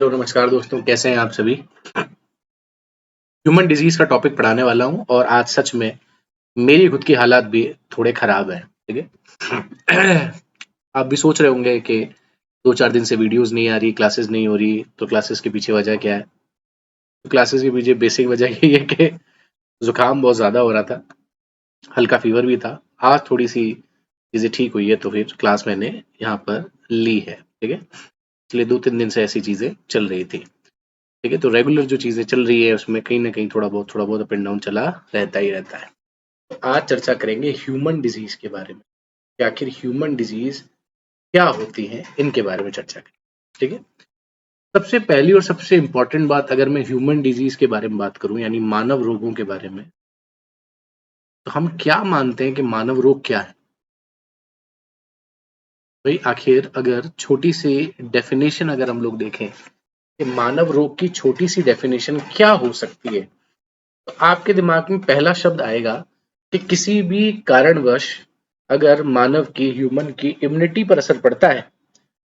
तो नमस्कार दोस्तों, कैसे हैं आप सभी। ह्यूमन डिजीज का टॉपिक पढ़ाने वाला हूं और आज सच में मेरी खुद की हालात भी थोड़े खराब हैं। ठीक है। आप भी सोच रहे होंगे कि 2-4 दिन से वीडियोस नहीं आ रही, क्लासेस नहीं हो रही, तो क्लासेस के पीछे वजह क्या है। तो क्लासेस के पीछे बेसिक वजह यही है कि जुकाम बहुत ज्यादा हो रहा था, हल्का फीवर भी था। आज थोड़ी सी चीजें ठीक हुई है तो फिर क्लास मैंने यहाँ पर ली है। ठीक है, इसलिए 2-3 दिन से ऐसी चीजें चल रही थी। ठीक है, तो रेगुलर जो चीजें चल रही है उसमें कहीं ना कहीं थोड़ा बहुत अप एंड डाउन चला रहता ही रहता है। तो आज चर्चा करेंगे ह्यूमन डिजीज के बारे में कि आखिर ह्यूमन डिजीज क्या होती है, इनके बारे में चर्चा करें। ठीक है, सबसे पहली और सबसे इंपॉर्टेंट बात, अगर मैं ह्यूमन डिजीज के बारे में बात करूं यानी मानव रोगों के बारे में, तो हम क्या मानते हैं कि मानव रोग क्या है। भाई आखिर अगर छोटी सी डेफिनेशन अगर हम लोग देखें कि मानव रोग की छोटी सी डेफिनेशन क्या हो सकती है, तो आपके दिमाग में पहला शब्द आएगा कि किसी भी कारणवश अगर मानव की, ह्यूमन की इम्यूनिटी पर असर पड़ता है,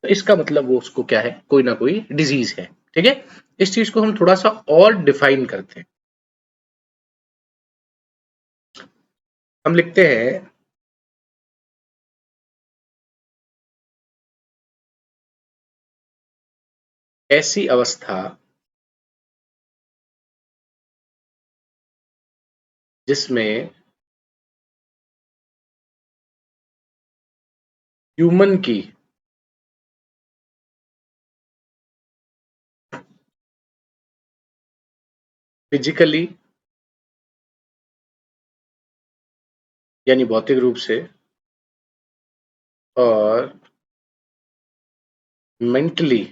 तो इसका मतलब वो उसको क्या है, कोई ना कोई डिजीज है। ठीक है, इस चीज को हम थोड़ा सा और डिफाइन करते हैं। हम लिखते हैं ऐसी अवस्था जिसमें ह्यूमन की फिजिकली यानी भौतिक रूप से और मेंटली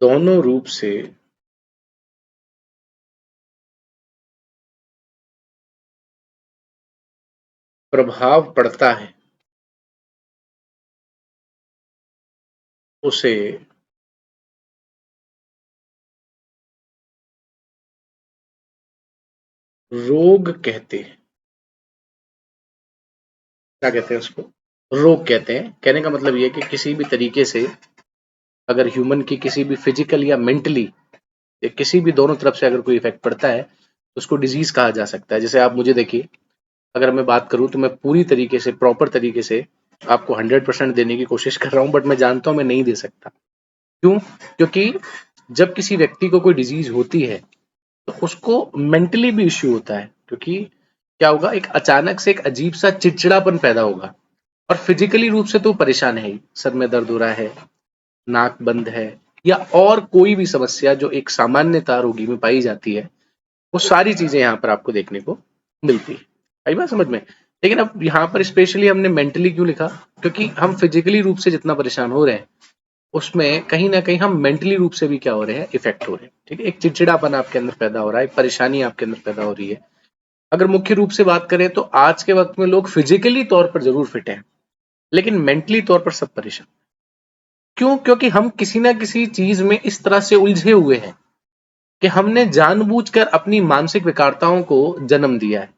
दोनों रूप से प्रभाव पड़ता है, उसे रोग कहते हैं। क्या कहते हैं उसको, रोग कहते हैं। कहने का मतलब ये है कि किसी भी तरीके से अगर ह्यूमन की किसी भी फिजिकल या मेंटली या किसी भी दोनों तरफ से अगर कोई इफेक्ट पड़ता है, तो उसको डिजीज कहा जा सकता है। जैसे आप मुझे देखिए, अगर मैं बात करूं तो मैं पूरी तरीके से, प्रॉपर तरीके से आपको 100% देने की कोशिश कर रहा हूं, बट मैं जानता हूं मैं नहीं दे सकता। क्यों? क्योंकि जब किसी व्यक्ति को कोई डिजीज होती है तो उसको मेंटली भी इश्यू होता है। क्योंकि क्या होगा, एक अचानक से एक अजीब सा चिड़चिड़ापन पैदा होगा, और फिजिकली रूप से तो परेशान है ही, सर में दर्द हो रहा है, नाक बंद है, या और कोई भी समस्या जो एक सामान्यता रोगी में पाई जाती है, वो सारी चीजें यहाँ पर आपको देखने को मिलती है। आई बात समझ में। लेकिन अब यहाँ पर स्पेशली हमने मेंटली क्यों लिखा, क्योंकि हम फिजिकली रूप से जितना परेशान हो रहे हैं, उसमें कहीं ना कहीं हम मेंटली रूप से भी क्या हो रहे हैं, इफेक्ट हो रहे हैं। ठीक है, एक चिड़चिड़ापन आपके अंदर पैदा हो रहा है, एक परेशानी आपके अंदर पैदा हो रही है। अगर मुख्य रूप से बात करें तो आज के वक्त में लोग फिजिकली तौर पर जरूर फिट हैं, लेकिन मेंटली तौर पर सब परेशान। क्यों? क्योंकि हम किसी ना किसी चीज में इस तरह से उलझे हुए हैं कि हमने जानबूझकर अपनी मानसिक विकारताओं को जन्म दिया है।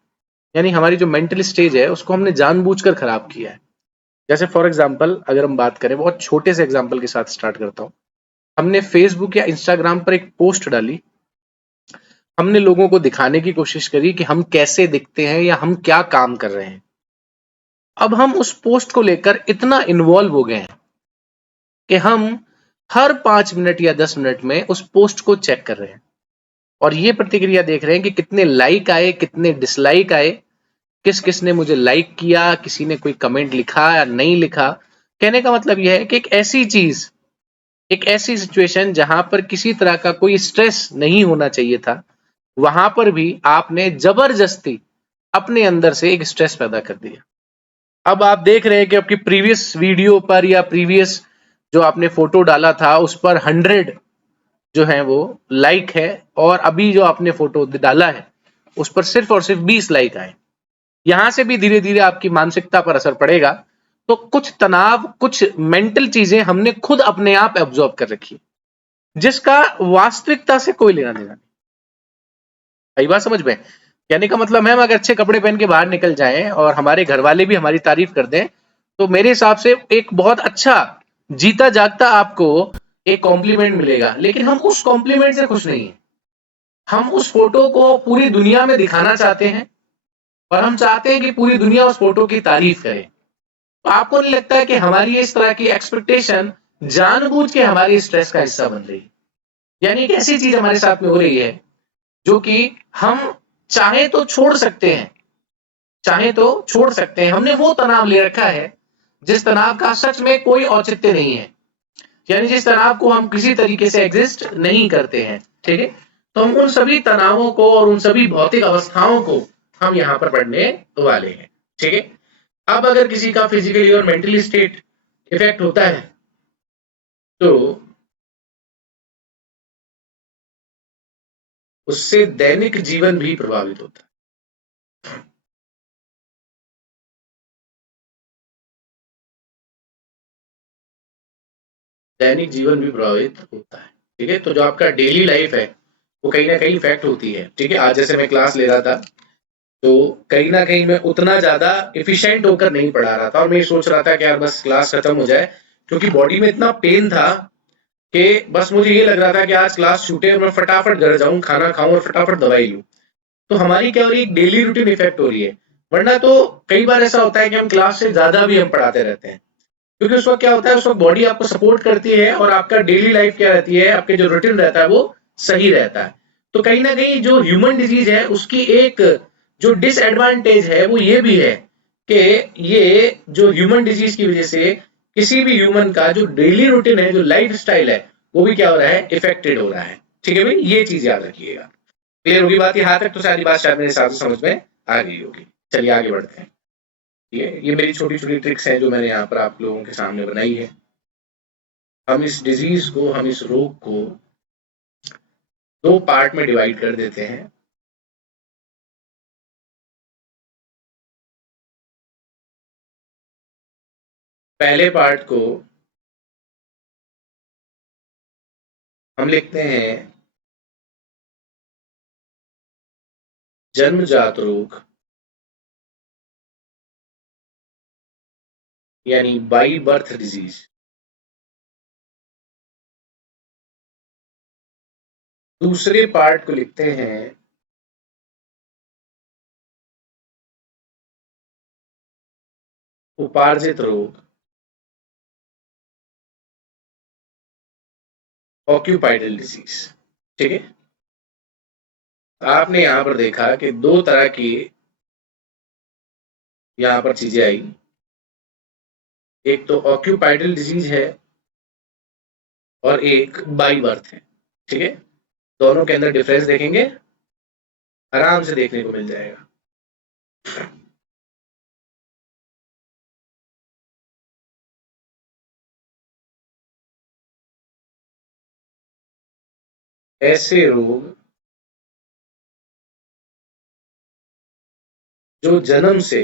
यानी हमारी जो मेंटल स्टेज है उसको हमने जानबूझकर खराब किया है। जैसे फॉर एग्जांपल अगर हम बात करें, बहुत छोटे से एग्जांपल के साथ स्टार्ट करता हूं। हमने फेसबुक या इंस्टाग्राम पर एक पोस्ट डाली, हमने लोगों को दिखाने की कोशिश करी कि हम कैसे दिखते हैं या हम क्या काम कर रहे हैं। अब हम उस पोस्ट को लेकर इतना इन्वॉल्व हो गए हैं कि हम हर 5 मिनट या 10 मिनट में उस पोस्ट को चेक कर रहे हैं, और ये प्रतिक्रिया देख रहे हैं कि कितने लाइक आए, कितने डिसलाइक आए, किस किस ने मुझे लाइक किया, किसी ने कोई कमेंट लिखा या नहीं लिखा। कहने का मतलब यह है कि एक ऐसी चीज, एक ऐसी सिचुएशन जहां पर किसी तरह का कोई स्ट्रेस नहीं होना चाहिए था, वहां पर भी आपने जबरदस्ती अपने अंदर से एक स्ट्रेस पैदा कर दिया। अब आप देख रहे हैं कि आपकी प्रीवियस वीडियो पर या प्रीवियस जो आपने फोटो डाला था उस पर 100 जो है वो लाइक है, और अभी जो आपने फोटो डाला है उस पर सिर्फ और सिर्फ 20 लाइक आए। यहां से भी धीरे धीरे आपकी मानसिकता पर असर पड़ेगा। तो कुछ तनाव, कुछ मेंटल चीजें हमने खुद अपने आप एब्जॉर्ब कर रखी, जिसका वास्तविकता से कोई लेना देना नहीं। सही बात समझ में। कहने का मतलब है हम अगर अच्छे कपड़े पहन के बाहर निकल जाएं और हमारे घर वाले भी हमारी तारीफ कर दें, तो मेरे हिसाब से एक बहुत अच्छा जीता जागता आपको एक कॉम्प्लीमेंट मिलेगा। लेकिन हम उस कॉम्प्लीमेंट से खुश नहीं है। हम उस फोटो को पूरी दुनिया में दिखाना चाहते हैं और हम चाहते हैं कि पूरी दुनिया उस फोटो की तारीफ करे। तो आपको नहीं लगता है कि हमारी इस तरह की एक्सपेक्टेशन जानबूझ के हमारी स्ट्रेस का हिस्सा बन रही है? यानी एक ऐसी चीज हमारे साथ में हो रही है जो कि हम चाहे तो छोड़ सकते हैं, चाहे तो छोड़ सकते हैं। हमने वो तनाव ले रखा है जिस तनाव का सच में कोई औचित्य नहीं है, यानी जिस तनाव को हम किसी तरीके से एग्जिस्ट नहीं करते हैं। ठीक है, तो हम उन सभी तनावों को और उन सभी भौतिक अवस्थाओं को हम यहां पर पढ़ने वाले हैं। ठीक है, अब अगर किसी का फिजिकली और मेंटली स्टेट इफेक्ट होता है तो उससे दैनिक जीवन भी प्रभावित होता है। दैनिक जीवन भी प्रभावित होता है। ठीक है, तो जो आपका डेली लाइफ है वो कहीं ना कहीं इफेक्ट होती है। ठीक है, आज जैसे मैं क्लास ले रहा था तो कहीं ना कहीं मैं उतना ज्यादा एफिशिएंट होकर नहीं पढ़ा रहा था और मैं सोच रहा था कि यार बस क्लास खत्म हो जाए, क्योंकि बॉडी में इतना पेन था कि बस मुझे ये लग रहा था कि आज क्लास छूटे और मैं फटाफट घर जाऊं, खाना खाऊं और फटाफट दवाई लूं। तो हमारी क्या हो रही है, डेली रूटीन इफेक्ट हो रही है। वरना तो कई बार ऐसा होता है कि हम क्लास से ज्यादा भी हम पढ़ाते रहते हैं, क्योंकि उस वक्त क्या होता है, उस वक्त बॉडी आपको सपोर्ट करती है और आपका डेली लाइफ क्या रहती है, आपके जो रूटीन रहता है वो सही रहता है। तो कहीं ना कहीं जो ह्यूमन डिजीज है उसकी एक जो डिसएडवांटेज है वो ये भी है कि ये जो ह्यूमन डिजीज की वजह से किसी भी ह्यूमन का जो डेली रूटीन है, जो लाइफ स्टाइल है, वो भी क्या हो रहा है, इफेक्टेड हो रहा है। ठीक है भाई, ये चीज याद रखिएगा। क्लियर होगी बात यहाँ तक? तो सारी बात शायद मेरे हिसाब से समझ में आ गई होगी। चलिए आगे बढ़ते हैं। ये मेरी छोटी छोटी ट्रिक्स हैं जो मैंने यहाँ पर आप लोगों के सामने बनाई है। हम इस डिजीज को, हम इस रोग को दो पार्ट में डिवाइड कर देते हैं। पहले पार्ट को हम लिखते हैं जन्मजात रोग, यानी बाई बर्थ डिजीज। दूसरे पार्ट को लिखते हैं उपार्जित रोग, ऑक्यूपाइडल डिजीज। ठीक है, आपने यहां पर देखा कि दो तरह की यहां पर चीजें आई। एक तो ऑक्यूपाइडल डिजीज है और एक बाई बर्थ है। ठीक है, दोनों के अंदर डिफरेंस देखेंगे, आराम से देखने को मिल जाएगा। ऐसे रोग जो जन्म से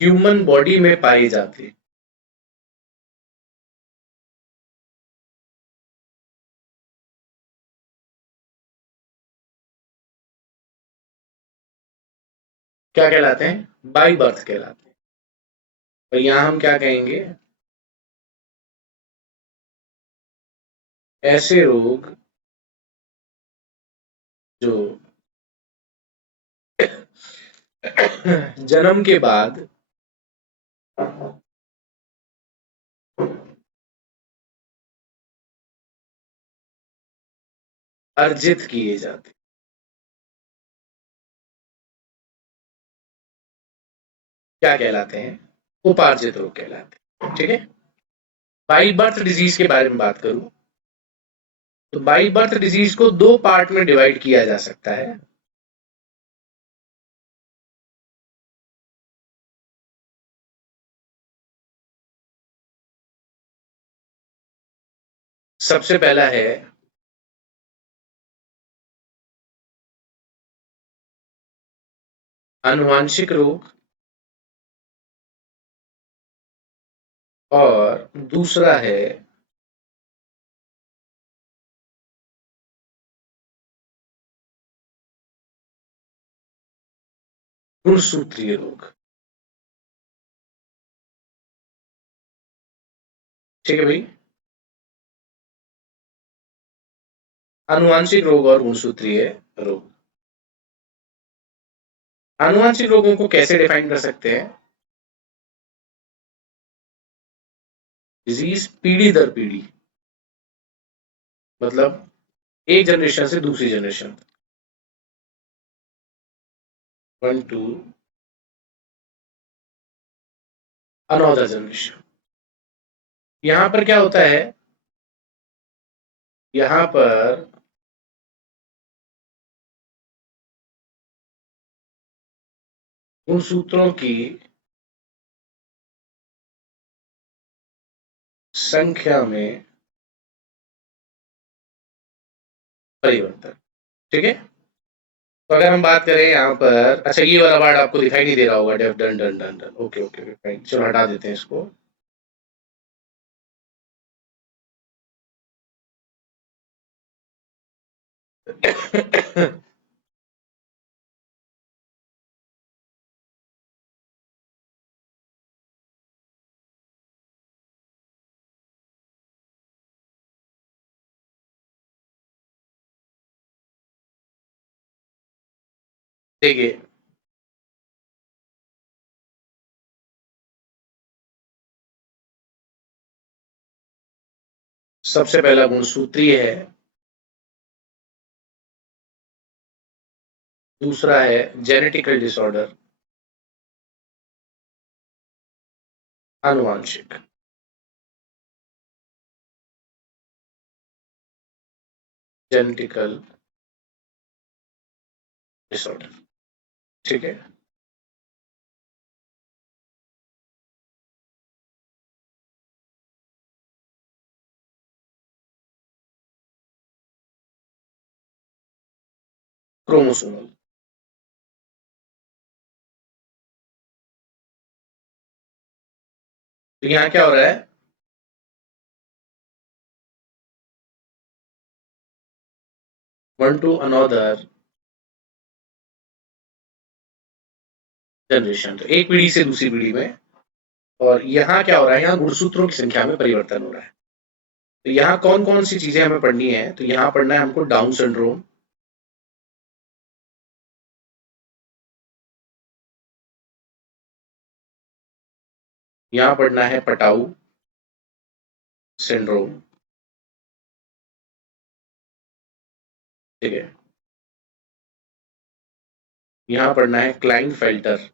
ह्यूमन बॉडी में पाए जाते हैं, क्या कहलाते हैं, बाई बर्थ कहलाते हैं। और यहां हम क्या कहेंगे, ऐसे रोग जो जन्म के बाद अर्जित किए जाते हैं, क्या कहलाते हैं, उपार्जित रोग कहलाते हैं। ठीक है, बाई बर्थ डिजीज के बारे में बात करूं तो बाई बर्थ डिजीज को दो पार्ट में डिवाइड किया जा सकता है। सबसे पहला है आनुवांशिक रोग और दूसरा है गुणसूत्रीय रोग। ठीक है भाई। आनुवांशिक रोग और गुणसूत्रीय रोग। आनुवांशिक रोगों को कैसे डिफाइन कर सकते हैं? डिजीज पीढ़ी दर पीढ़ी, मतलब एक जनरेशन से दूसरी generation, one two another generation. यहां पर क्या होता है, यहां पर गुणसूत्रों की संख्या में परिवर्तन। ठीक है। तो अगर हम बात करें यहाँ पर, अच्छा ये वाला वर्ड आपको दिखाई नहीं दे रहा होगा, डेफ done done done done, okay okay fine, चलो हटा देते हैं इसको। देखिए, सबसे पहला गुण सूत्रीय है, दूसरा है जेनेटिकल डिसऑर्डर, आनुवांशिक। Genetical disorder. ठीक है। क्रोमोसोमल। तो यहाँ क्या हो रहा है, वन टू अनदर जनरेशन, तो एक पीढ़ी से दूसरी पीढ़ी में। और यहाँ क्या हो रहा है, यहाँ गुणसूत्रों की संख्या में परिवर्तन हो रहा है। तो यहाँ कौन कौन सी चीजें हमें पढ़नी है, तो यहाँ पढ़ना है हमको डाउन सिंड्रोम, यहाँ पढ़ना है पटाऊ सिंड्रोम। ठीक है। यहाँ पढ़ना है क्लाइनफेल्टर,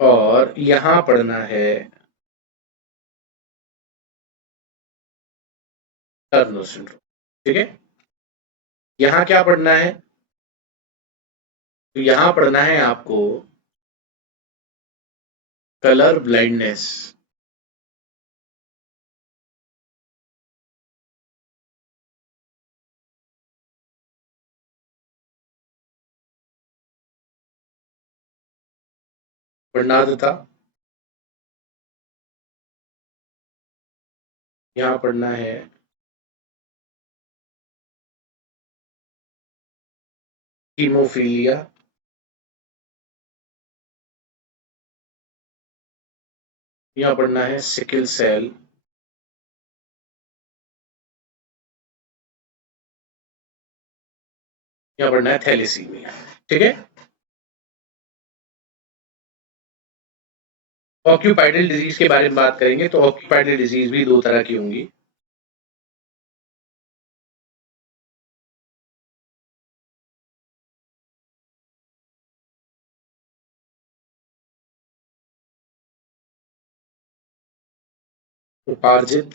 और यहाँ पढ़ना है टर्नर सिंड्रोम। ठीक है। यहाँ क्या पढ़ना है, तो यहाँ पढ़ना है आपको कलर ब्लाइंडनेस। वर्णांधता, यहाँ पढ़ना है हीमोफीलिया, यहाँ पढ़ना है सिकल सेल, यहाँ पढ़ना है थैलेसीमिया। ठीक है। ऑक्यूपाइडल डिजीज के बारे में बात करेंगे, तो ऑक्यूपाइडल डिजीज भी दो तरह की होंगी। उपार्जित,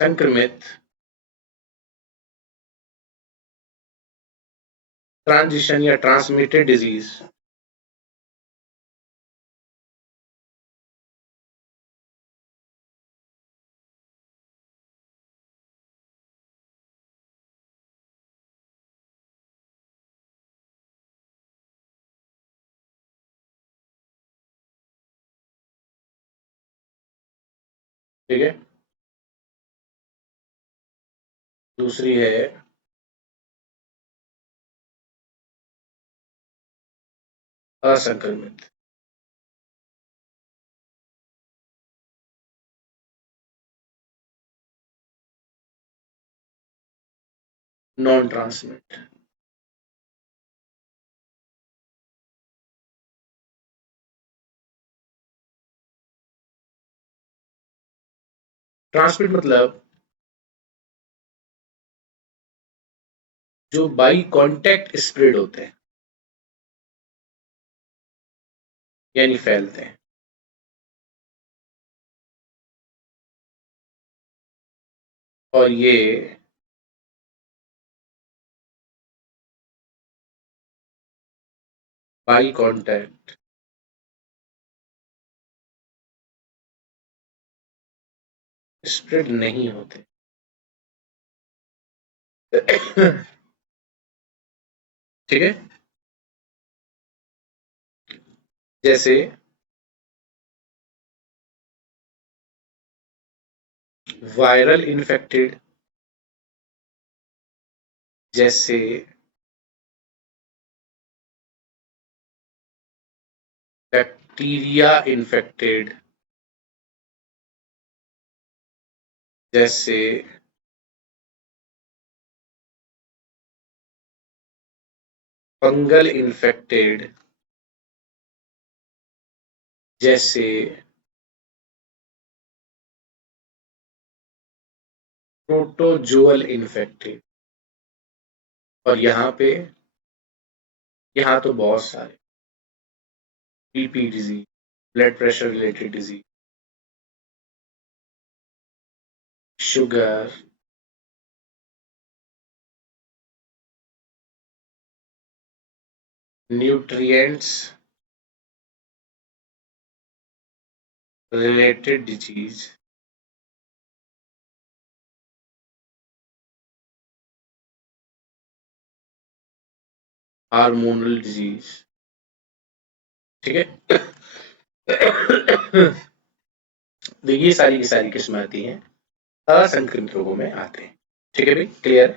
संक्रमित, ट्रांजिशन या ट्रांसमिटेड डिजीज, ठीक है। दूसरी है असंक्रमित। Non transmit. ट्रांसमिट मतलब जो बाई कांटेक्ट स्प्रेड होते हैं, यानी फैलते हैं। और ये बाई कांटेक्ट स्प्रेड नहीं होते। ठीक है। जैसे वायरल इन्फेक्टेड, जैसे बैक्टीरिया इन्फेक्टेड, जैसे फंगल इन्फेक्टेड, जैसे प्रोटोजोअल इन्फेक्टेड। और यहाँ तो बहुत सारे, BP disease, blood pressure related disease, sugar, nutrients related disease, hormonal disease. ठीक है। तो ये सारी की सारी किस्में आती हैं, असंक्रमित रोगों में आते हैं। ठीक है भाई, क्लियर।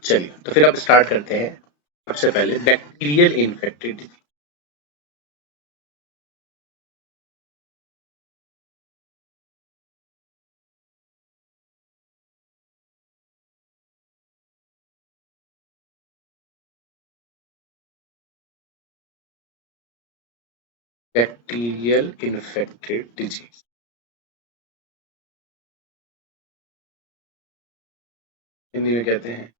चलिए तो फिर अब स्टार्ट करते हैं। सबसे पहले bacterial infected disease. Bacterial infected disease Hindi में कहते हैं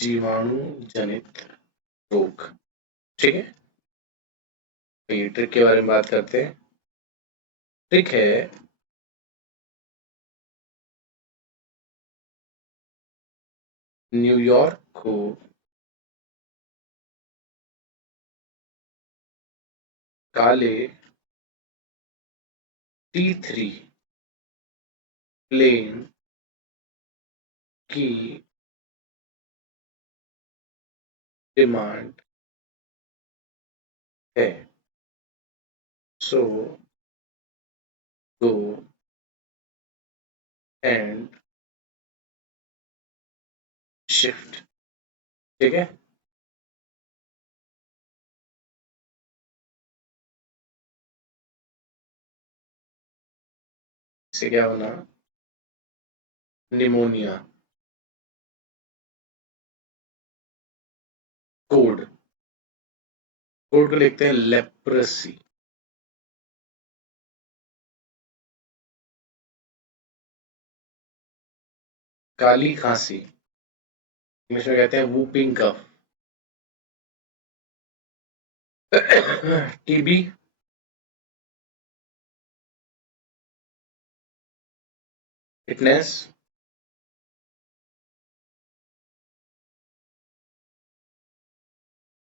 जीवाणु जनित रोग। ठीक है। तो ये ट्रिक के बारे में बात करते हैं। ट्रिक है न्यूयॉर्क को काले T3 प्लेन की डिमांड है, सो गो एंड शिफ्ट। ठीक है। इससे क्या होना, निमोनिया। कोड, कोड को लिखते हैं लेप्रेसी। काली खांसी, इंग्लिश में कहते हैं वूपिंग कफ। टीबी, फिटनेस,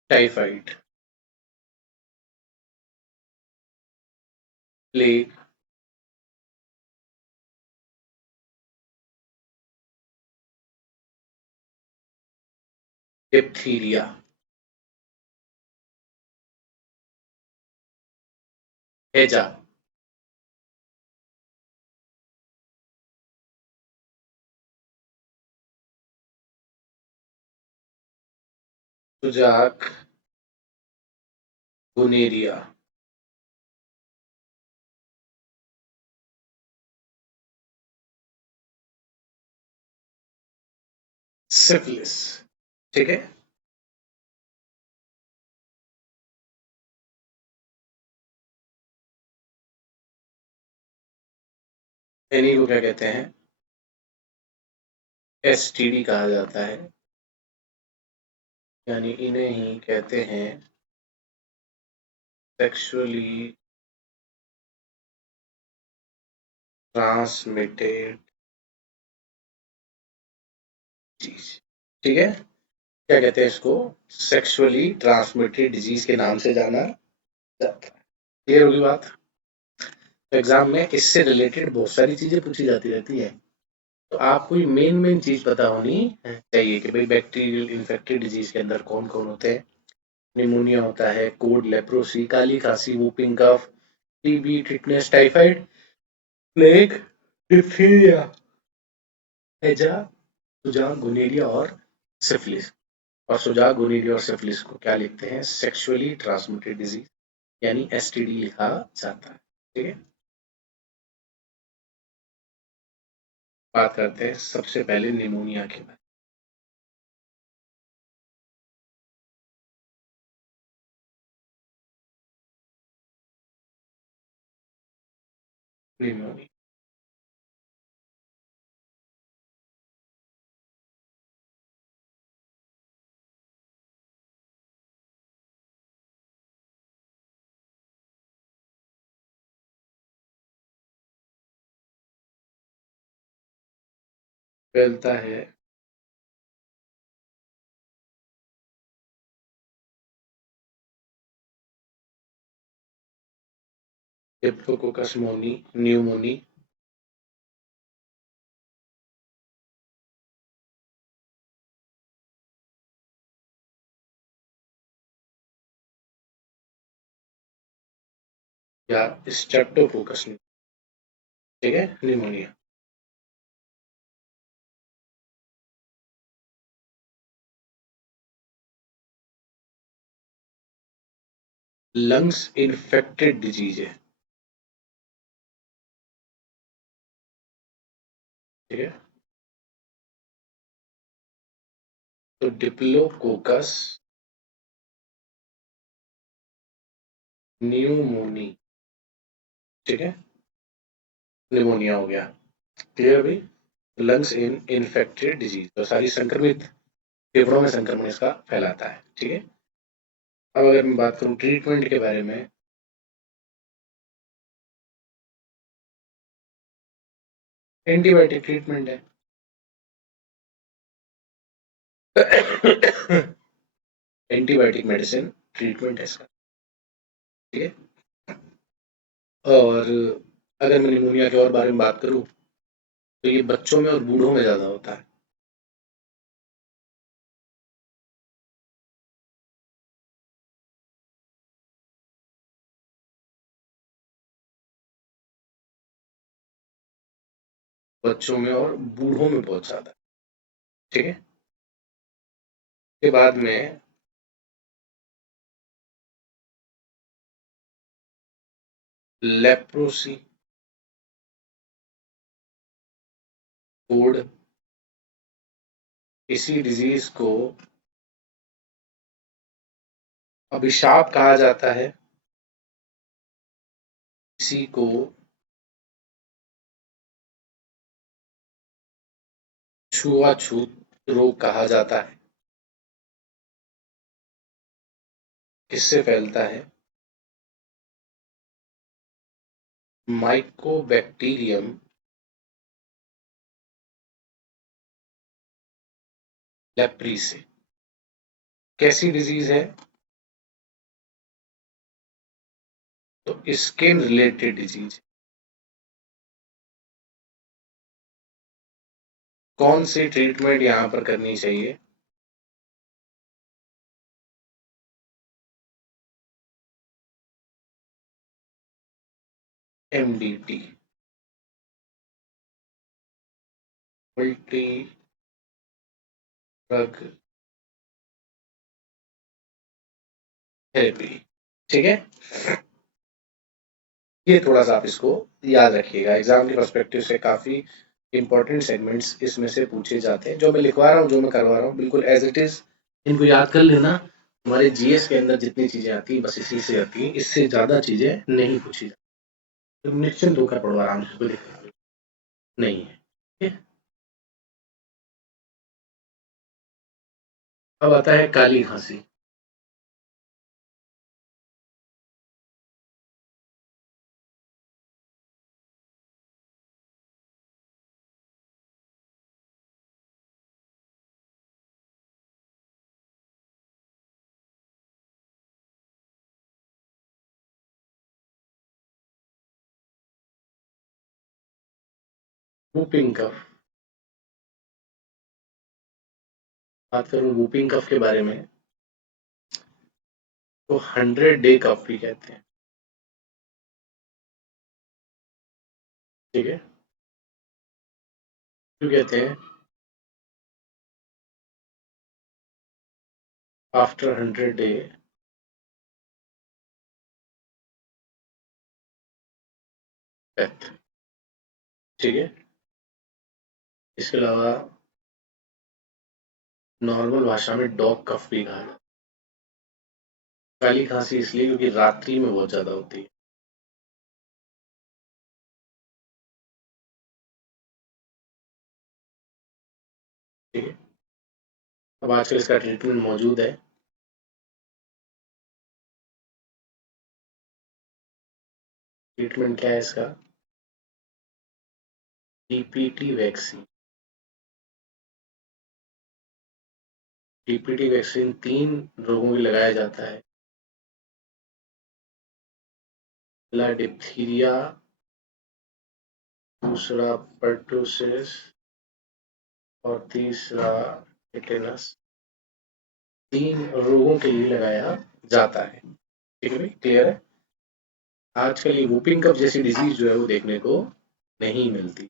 टाइफाइड, प्लेग, डिप्थीरिया। हैजा, सुजाक, गुनेरिया, सिफिलिस। ठीक है, इन्हीं को क्या कहते हैं, एसटीडी कहा जाता है, यानी इन्हें ही कहते हैं सेक्सुअली ट्रांसमिटेड डिजीज। ठीक है, क्या कहते हैं इसको, सेक्सुअली ट्रांसमिटेड डिजीज के नाम से जाना जाता है। क्लियर होगी बात। तो एग्जाम में इससे रिलेटेड बहुत सारी चीजें पूछी जाती रहती है, तो आपको ये मेन मेन चीज पता होनी चाहिए कि भाई बैक्टीरियल इन्फेक्टेड डिजीज के अंदर कौन कौन होते हैं। निमोनिया होता है, कोड, लेप्रोसी, काली खांसी, whooping cough, TB, tetanus, typhoid, plague, diphtheria, हैजा, सुजान, गोनेरिया और सिफिलिस। और सुजान, गोनेरिया और सिफिलिस को क्या लिखते हैं, सेक्सुअली ट्रांसमिटेड डिजीज यानी एसटीडी लिखा जाता है। ठीक है, बात करते हैं सबसे पहले निमोनिया के बारे में। निमोनिया फैलता है स्ट्रेप्टोकोकस मोनी, न्यूमोनी, या स्ट्रेप्टोकोकस। ठीक है, निमोनिया। लंग्स इन्फेक्टेड डिजीज है। ठीक है, तो डिप्लोकोकस न्यूमोनी। ठीक है, निमोनिया हो गया। क्लियर भाई, लंग्स इन इन्फेक्टेड डिजीज, तो सारी संक्रमित फेफड़ों में संक्रमण इसका फैलाता है। ठीक है, अब अगर मैं बात करूं ट्रीटमेंट के बारे में, एंटीबायोटिक ट्रीटमेंट है। एंटीबायोटिक मेडिसिन ट्रीटमेंट है इसका। ठीक है, और अगर मैं निमोनिया के और बारे में बात करूं तो ये बच्चों में और बूढ़ों में ज्यादा होता है। बच्चों में और बूढ़ों में बहुत ज्यादा। ठीक है, के बाद में लेप्रोसी, कोड, इसी डिजीज को अभिशाप कहा जाता है, इसी को छुआछूत रोग कहा जाता है। किससे फैलता है, माइकोबैक्टीरियम लेप्री से। कैसी डिजीज है, तो स्किन रिलेटेड डिजीज। कौन सी ट्रीटमेंट यहां पर करनी चाहिए, MDT, मल्टी ड्रग थेरेपी। ठीक है, ये थोड़ा सा आप इसको याद रखिएगा, एग्जाम के पर्सपेक्टिव से काफी इंपॉर्टेंट सेगमेंट्स इसमें से पूछे जाते हैं। जो मैं लिखवा रहा हूँ, जो मैं करवा रहा हूँ, बिल्कुल एज इट इज इनको याद कर लेना। हमारे जीएस के अंदर जितनी चीजें आती हैं बस इसी से आती हैं, इससे ज्यादा चीजें नहीं पूछी जाती। तो निश्चिंत होकर पढ़ो, आराम से, कोई दिक्कत नहीं है। ठीक है? अब आता है काली खांसी। वूपिंग कफ, बात करूं वूपिंग कफ के बारे में, तो 100 डे कफ भी कहते हैं। ठीक है, क्यों कहते हैं? After 100 day death. ठीक है, इसके अलावा नॉर्मल भाषा में डॉग कफ भी कहा जाता है। काली खांसी इसलिए क्योंकि रात्रि में बहुत ज्यादा होती है। ठीक है, अब आजकल इसका ट्रीटमेंट मौजूद है। ट्रीटमेंट क्या है इसका? DPT vaccine. डीपीटी वैक्सीन 3 रोगों की लगाया जाता है। पहला डिप्थीरिया, दूसरा पर्टुसिस और तीसरा टिटेनस। 3 रोगों के लिए लगाया जाता है। ठीक है भाई, क्लियर है? आजकल ये वूपिंग कफ जैसी डिजीज जो है वो देखने को नहीं मिलती।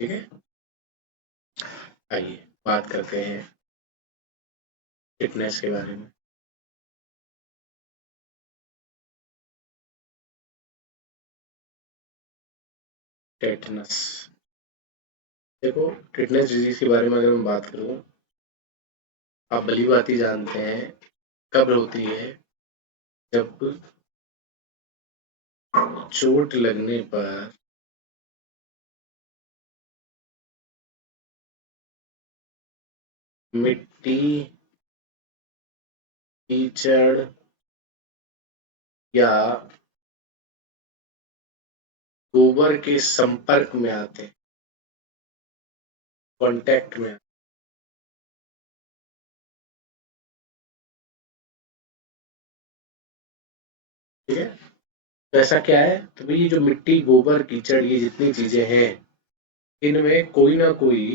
ठीक है, आइए बात करते हैं फिटनेस के बारे में। टेटनस, देखो टिटनेस डिजीज के बारे में अगर मैं बात करूं, आप भली बात ही जानते हैं कब होती है, जब चोट लगने पर मिट्टी, कीचड़ या गोबर के संपर्क में आते हैं, कांटेक्ट में। ठीक है, तो ऐसा क्या है, तो भाई ये जो मिट्टी, गोबर, कीचड़, ये जितनी चीजें हैं, इनमें कोई ना कोई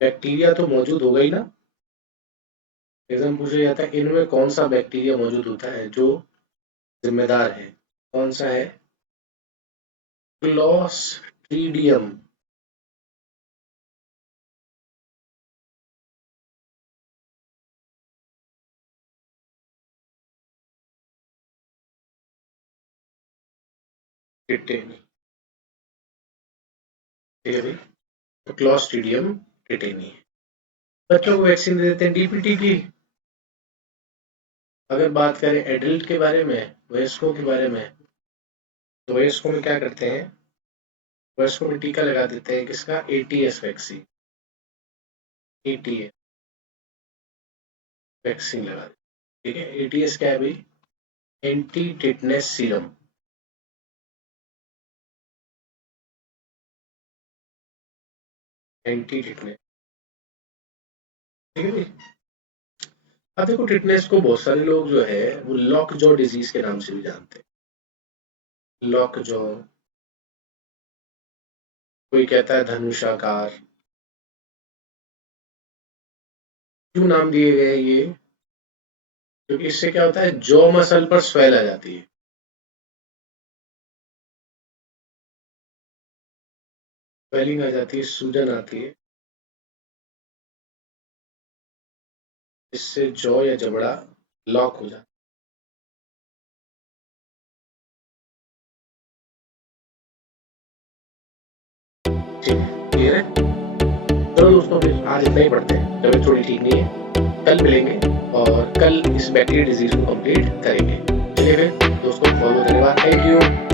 बैक्टीरिया तो मौजूद होगा ही ना। एग्जाम पूछा जाता है इनमें कौन सा बैक्टीरिया मौजूद होता है जो जिम्मेदार है? कौन सा है? Clostridium tetani. ठीक है भाई, तो क्लॉस्ट्रीडियम टिटेनी। बच्चों को वैक्सीन दे देते हैं डीपीटी की। अगर बात करें एडल्ट के बारे में, वयस्कों के बारे में, तो वयस्कों में क्या करते हैं? वयस्कों में टीका लगा देते हैं, किसका? ATS vaccine. एटीएस वैक्सीन लगा देते हैं। ठीक है, एटीएस क्या है भाई? Anti tetanus serum. Anti tetanus. ठीक है भाई, अब देखो टिटनेस को बहुत सारे लोग जो है वो लॉक जॉ डिजीज के नाम से भी जानते हैं। लॉक जॉ, कोई कहता है धनुषाकार। क्यों नाम दिए गए ये? क्योंकि इससे क्या होता है, जॉ मसल पर स्वेल आ जाती है। स्वेलिंग आ जाती है, सूजन आती है, जिससे जौ या जबड़ा लॉक हो जाता है। ठीक है, क्लियर है? चलो दोस्तों, फिर आज इतना ही पढ़ते हैं, तबीयत थोड़ी ठीक नहीं है। कल मिलेंगे और कल इस बैक्टीरियल डिजीज को कंप्लीट करेंगे। चलिए फिर दोस्तों, बहुत बहुत धन्यवाद, थैंक यू।